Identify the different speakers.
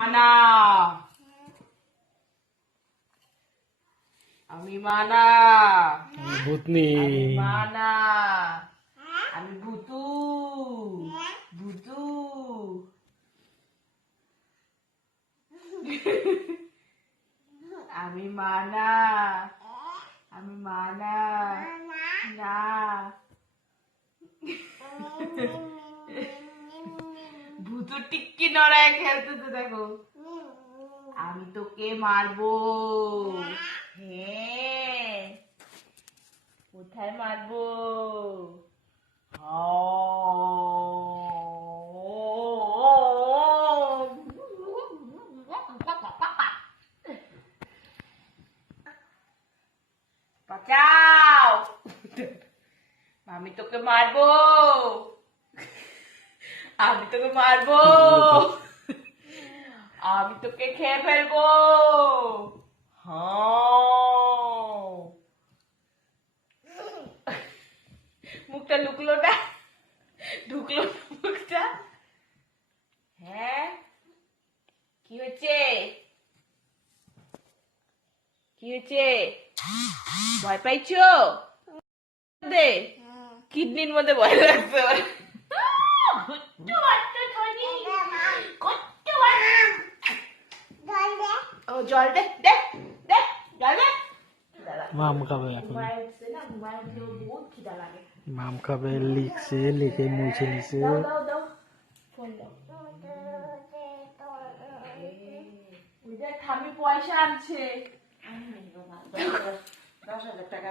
Speaker 1: মানা। আমি মানা।
Speaker 2: ভূতনি।
Speaker 1: আমি মানা। আমি ভুতু। ভুতু। আমি মানা। আমি মানা। না। ভূতু টিক্কি নড়ায় খেলতেছে, দেখো। আমি তোকে মারবো। হ্যাঁ। কোথায় মারবো? বাঁচাও। আমি তোকে মারবো। আমি তোকে মারবো। আমি তোকে খেয়ে ফেলব। হ্যাঁ। মুখটা লুকলো না? ঢুকলো মুখটা? হ্যাঁ। কি হচ্ছে কি হয়েছে? ভয় পাইছো? কিডনির মধ্যে ভয় লাগছে ওর। কচ্ছু বাচ্চা ছড়ি। কচ্ছু বাচ্চা। ও জল দে দে দে জল দে খিদা লাগে।
Speaker 2: মাম খাবে এখন মাম লিখছে লিখে মুছে নিছে
Speaker 1: ঠাম্মি পয়সা আনছে দশ হাজার টাকা